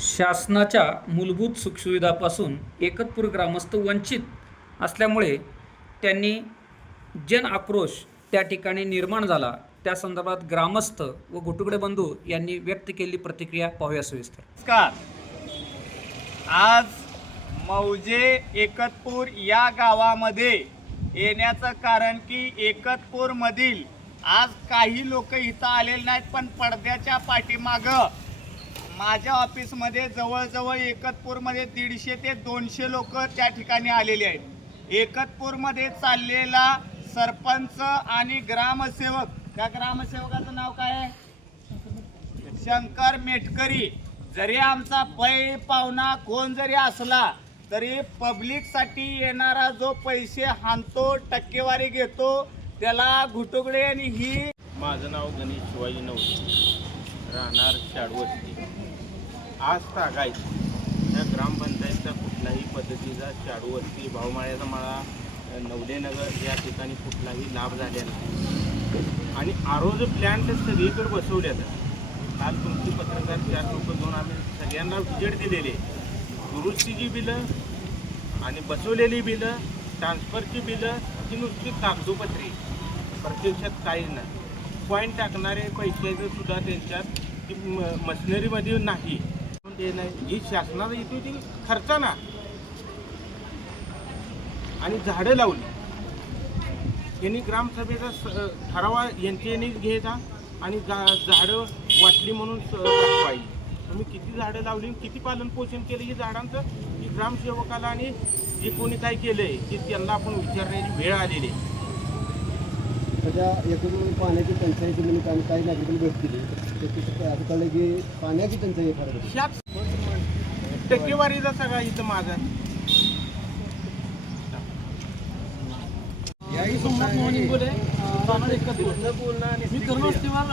शासनाच्या मूलभूत सुखसुविधापासून एकतपूर ग्रामस्थ वंचित असल्यामुळे त्यांनी जन आक्रोश त्या ठिकाणी निर्माण झाला। त्या संदर्भात ग्रामस्थ व घोटुगडे बंधू यांनी व्यक्त केलेली प्रतिक्रिया पाहूया सविस्तर। नमस्कार। आज मौजे एकतपूर या गावामध्ये येण्याचं कारण की एकतपूर मधील आज काही लोक इथं आलेले नाहीत, पण पडद्याच्या पाठीमागं माझ्या ऑफिसमध्ये जवळजवळ एकतपूरमध्ये 150 ते 200 लोक त्या ठिकाणी आलेले आहेत। एकतपूरमध्ये चाललेला सरपंच आणि ग्रामसेवक, त्या ग्रामसेवकाचं नाव काय आहे? शंकर मेटकरी। जरी आमचा पै पाहुणा कोण जरी असला तरी पब्लिकसाठी येणारा जो पैसे हाणतो, टक्केवारी घेतो, त्याला घुटुगडे आणि ही। माझं नाव गणेश शिवाजी नवले, राहणार शाडवस्ती। आज तागायत या ग्रामपंचायतचा कुठल्याही पद्धतीचा शाडवस्ती भावमाळ्याचा माळा नवलेनगर या ठिकाणी कुठलाही लाभ झालेला नाही आणि आरोज प्लॅन्ट सगळीकडे बसवल्यात। काल तुमची पत्रकार 4 लोक घेऊन आम्ही सगळ्यांना विजिट दिलेले, दुरुस्तीची बिलं आणि बसवलेली बिलं, ट्रान्सफरची बिलं ही नुसती कागदोपत्री, प्रत्यक्षात काहीच नाही। पॉईंट टाकणारे पैशाचं सुद्धा त्यांच्यात ती मशिनरीमध्ये नाही, ते नाही जी शासनाला येतो ती खर्चाना आणि झाडं लावली। यांनी ग्रामसभेचा ठरावा यांनी घ्यायचा आणि झाडं वाटली म्हणून दाखवाई। तुम्ही किती झाडं लावली, किती पालन पोषण केलं ही झाडांचं, की ग्रामसेवकाला आणि जे कोणी काय केलंय की त्यांना आपण विचारण्याची वेळ आलेली आहे। सध्या एकूण पाण्याची टंचाईची म्हणून काही नागरिकांनी भेट दिली, असं कळलं की पाण्याची टंचाई फार आहे। ह्याच टक्केवारीचा सगळा इथं माझा सोमनाथ मोहन इंगोले, राहणार एकतपूर। मी कर्मवस्तीवर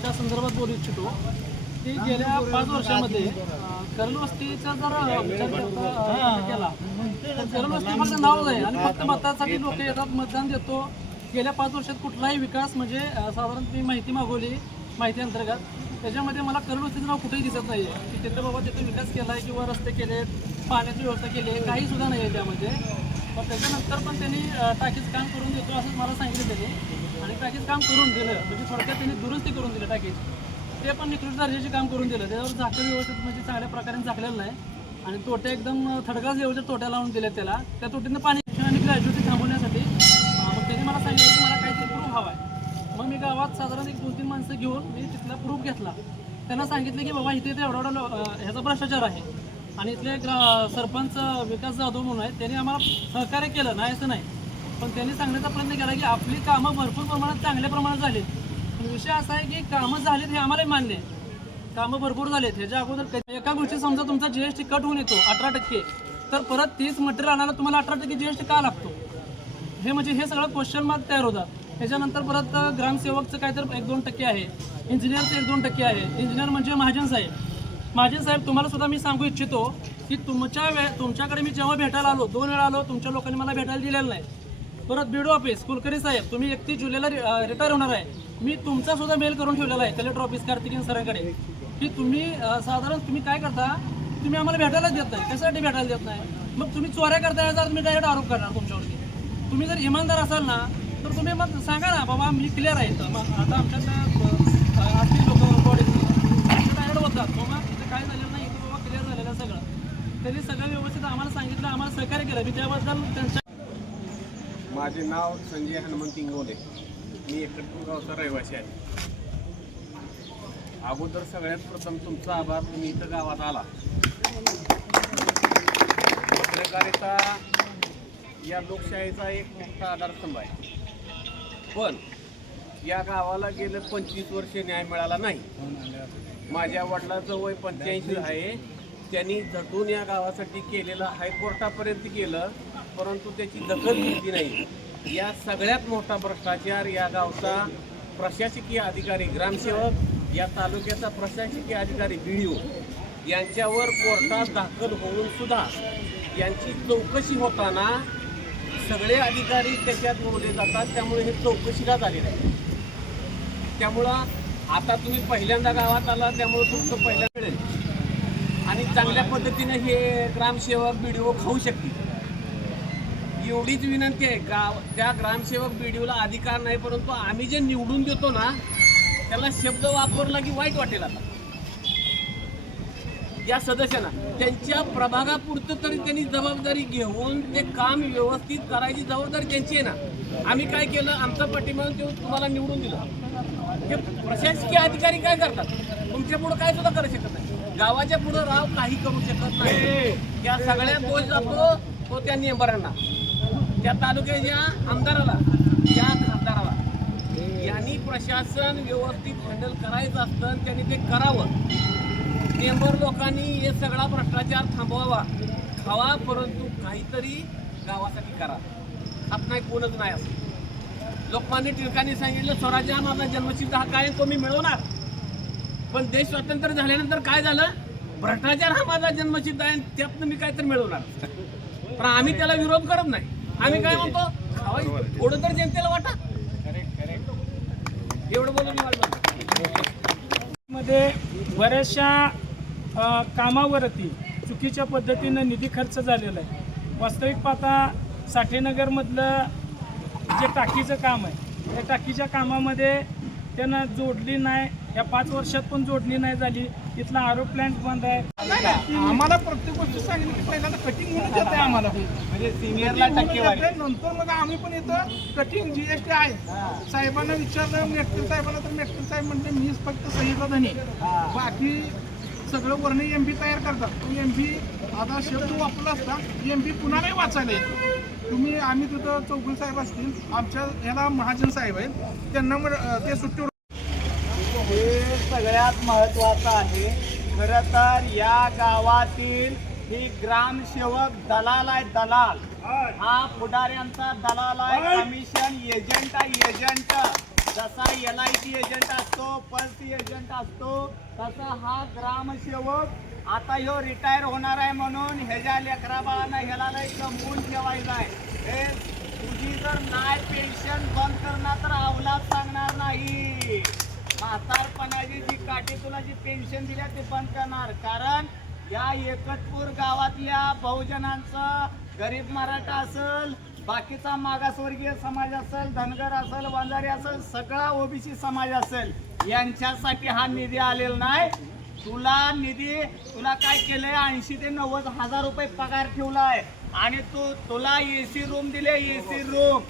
त्या संदर्भात बोलू इच्छितो की गेल्या 5 वर्षामध्ये कर्मवस्तीचा जर विचार केला तर कर्मवस्ती फक्त नाव आहे आणि फक्त मतासाठी लोक येतात, मतदान देतो। गेल्या 5 वर्षात कुठलाही विकास म्हणजे साधारण मी माहिती मागवली, माहिती अंतर्गत त्याच्यामध्ये मला कर्मवस्तीचं नाव कुठेही दिसत नाही आहे की तिथं बाबा तिथं विकास केला आहे किंवा रस्ते केले आहेत, पाण्याची व्यवस्था केली आहे, काही सुद्धा नाही आहे त्यामध्ये। पण त्याच्यानंतर पण त्यांनी टाकीचं काम करून देतो असंच मला सांगितलं त्यांनी, आणि टाकीचं काम करून दिलं म्हणजे थोडक्यात त्यांनी दुरुस्ती करून दिलं टाकीची, ते पण निकृष्ट दर्जाचे काम करून दिलं। त्याच्यावर झाकण व्यवस्थित म्हणजे चांगल्या प्रकारे झाकलेलं नाही आणि तोटे एकदम थडगाच व्यवस्थित तोट्या लावून दिले त्याला। त्या तोटीनं पाणी आणि ग्रॅज्युएटी थांबवण्यासाठी मग त्यांनी मला सांगितलं की मला काहीतरी प्रूफ हवा आहे। मग मी गावात साधारण 1-2-3 माणसं घेऊन मी तिथला प्रूफ घेतला। त्यांना सांगितलं की बाबा इथे एवढा ह्याचा भ्रष्टाचार आहे आणि इथले सरपंच विकास जाधव म्हणून आहेत, त्यांनी आम्हाला सहकार्य केलं नाही असं नाही, पण त्यांनी सांगण्याचा प्रयत्न केला की आपली कामं भरपूर प्रमाणात चांगल्या प्रमाणात झालीत। पण विषय असा आहे की कामं झालीत हे आम्हालाही मान्य आहे, कामं भरपूर झालेत। ह्याच्या अगोदर एका गोष्टी समजा तुमचा GST कट होऊन येतो 18%, तर परत 30 मटेरियल आणायला तुम्हाला 18% GST का लागतो, हे म्हणजे हे सगळं क्वेश्चन मार्क तयार होतात। त्याच्यानंतर परत ग्रामसेवकचं काय तर 1-2% आहे, इंजिनियरचं 1-2% आहे। इंजिनियर म्हणजे महाजन साहेब तुम्हाला सुद्धा मी सांगू इच्छितो की तुमच्याकडे मी जेव्हा भेटायला आलो 2 वेळा आलो, तुमच्या लोकांनी मला भेटायला दिलेलं नाही। परत BDO ऑफिस कुलकर्णी साहेब, तुम्ही 31 जुलैला रिटायर होणार आहे, मी तुमचा सुद्धा मेल करून ठेवलेला आहे कलेक्टर ऑफिस कार्तिकेयन सरांकडे की तुम्ही साधारण तुम्ही काय करता, तुम्ही आम्हाला भेटायला देत नाही। कशासाठी भेटायला देत नाही? मग तुम्ही चोऱ्या करता याचा तुम्ही डायरेक्ट आरोप करणार तुमच्यावरती। तुम्ही जर इमानदार असाल ना तर तुम्ही मग सांगा ना बाबा मी क्लिअर आहे। तर मग आता आमच्याकडं 8 लोक बॉडी डायरेक्ट होतात, मग तिथे काय झालेलं नाही, इथं बाबा क्लिअर झालेलं सगळं। त्यांनी सगळं व्यवस्थित आम्हाला सांगितलं, आम्हाला सहकार्य केलं, मी त्याबद्दल त्यांच्या। माझे नाव संजय हनुमंत इंगोले, मी एकतपूर गावचा रहिवासी आहे। अगोदर सगळ्यात प्रथम तुमचा आभार, तुम्ही इथं गावात आला। पत्रकारिता या लोकशाहीचा एक मोठा आधारस्तंभ आहे, पण या गावाला गेले 25 वर्ष न्याय मिळाला नाही। माझ्या वडिलांचं वय 85 आहे, त्यांनी झटून या गावासाठी केलेलं हायकोर्टापर्यंत गेलं, परंतु त्याची दखल घेतली नाही। या सगळ्यात मोठा भ्रष्टाचार या गावचा प्रशासकीय अधिकारी ग्रामसेवक, या तालुक्याचा प्रशासकीय अधिकारी BDO यांच्यावर कोर्टात दाखल होऊन सुद्धा यांची चौकशी होताना सगळे अधिकारी त्याच्यात मोडले जातात, त्यामुळे हे चौकशीला झाले नाही। त्यामुळं आता तुम्ही पहिल्यांदा गावात आला, त्यामुळे तुमचं पहिल्या मिळेल आणि चांगल्या पद्धतीनं हे ग्रामसेवक BDO खाऊ शकतील. एवढीच विनंती आहे. त्या ग्रामसेवक BDOला अधिकार नाही, परंतु आम्ही जे निवडून देतो ना त्याला शब्द वापरला की वाईट वाटेल. आता या सदस्यांना त्यांच्या प्रभागापुरतं तरी त्यांनी जबाबदारी घेऊन ते काम व्यवस्थित करायची जबाबदारी त्यांची आहे ना. आम्ही काय केलं, आमचा पाठिंबा देऊन तुम्हाला निवडून दिलं. हे प्रशासकीय अधिकारी काय करतात, तुमच्या पुढं काय सुद्धा करू शकत नाही. गावाच्या पुढं राव काही करू शकत नाही. त्या सगळ्या दोष जातो तो त्या मेंबरांना, त्या तालुक्याच्या आमदाराला, त्या खासदाराला. यांनी प्रशासन व्यवस्थित हँडल करायचं असतं, त्यांनी ते करावं. मेंबर लोकांनी हे सगळा भ्रष्टाचार थांबवावा, खावा, परंतु काहीतरी गावासाठी करा. हात नाही कोणच नाही असं लोकमान्य टिळकांनी सांगितलं, स्वराज्य हा माझा जन्मसिद्ध हक्क आहे, तो मी मिळवणार. पण देश स्वतंत्र झाल्यानंतर काय झालं, भ्रष्टाचार हा माझा जन्मसिद्ध आहे, त्यातनं मी काहीतरी मिळवणार. पण आम्ही त्याला विरोध करत नाही. आम्ही काय म्हणतो, खावा थोडं तर जनतेला वाटा. एवढं बोलून मध्ये बऱ्याचशा कामावरती चुकीच्या पद्धतीनं निधी खर्च झालेला आहे. वास्तविक पाहता साठेनगरमधलं जे टाकीचं काम आहे, त्या टाकीच्या कामामध्ये त्यांना जोडली नाही, या 5 वर्षात पण जोडणी नाही झाली. तिथला आरो प्लॅन्ट बंद आहे. आम्हाला प्रत्येक गोष्ट सांगितली की पहिल्यांदा कटिंग म्हणून येते आम्हाला, म्हणजे सिनियरला टक्केवारी. नंतर मग आम्ही पण इथं कटिंग GST आहे. साहेबांना विचारलं, मेटकल साहेबांना, तर मेटकल साहेब म्हणजे मीच फक्त सहीचा धनी, बाकी सगळं वरणे MP तयार करतात. MP आता शब्द वापरला असता, MP पुन्हा नाही वाचायला येतो. तुम्ही आम्ही तिथं चौगुल साहेब असतील, आमच्या ह्याला महाजन साहेब आहेत, त्यांना ते सुट्टी. हे सगळ्यात महत्वाचं आहे. खरं तर या गावातील ही ग्रामसेवक दलाल आहे. दलाल हा पुढाऱ्यांचा दलाल आहे. कमिशन एजंट आहे. एजंट जसा LIC एजंट असतो, पल्स एजंट असतो, तसा हा ग्रामसेवक आता ह्यो रिटायर होणार आहे म्हणून ह्याच्या लेकरा बाळांना ह्याला नाही कमवून ठेवायचं आहे. तुझी जर नाही पेन्शन बंद करणार तर अवलाद सांगणार नाही. म्हातारपणाची जी काठी तुला जी पेन्शन दिल्या ते बंद करणार. कारण या एकतपूर गावातल्या बहुजनांचं, गरीब मराठा असेल, बाकीचा मागासवर्गीय समाज असेल, धनगर असेल, वंजारी असेल, सगळा OBC समाज असेल, यांच्यासाठी हा निधी आलेला नाही. तुला काय केलंय, 80 ते 90 हजार रुपये पगार ठेवलाय आणि तुला AC रूम दिले. AC रूम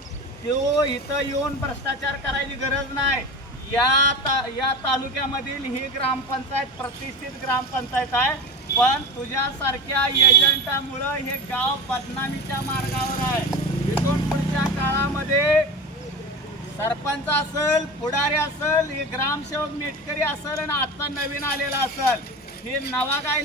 तो इथं येऊन भ्रष्टाचार करायची गरज नाही. या तालुक्यामधील ही ग्रामपंचायत प्रतिष्ठित ग्रामपंचायत आहे, पण तुझ्यासारख्या एजंटामुळं हे गाव बदनामीच्या मार्गावर आहे. इथून पुढच्या काळामध्ये सरपंच असेल, पुढारी असेल, हे ग्रामसेवक मेटकरी असेल आणि आता नवीन आलेला असेल, हे नवा काय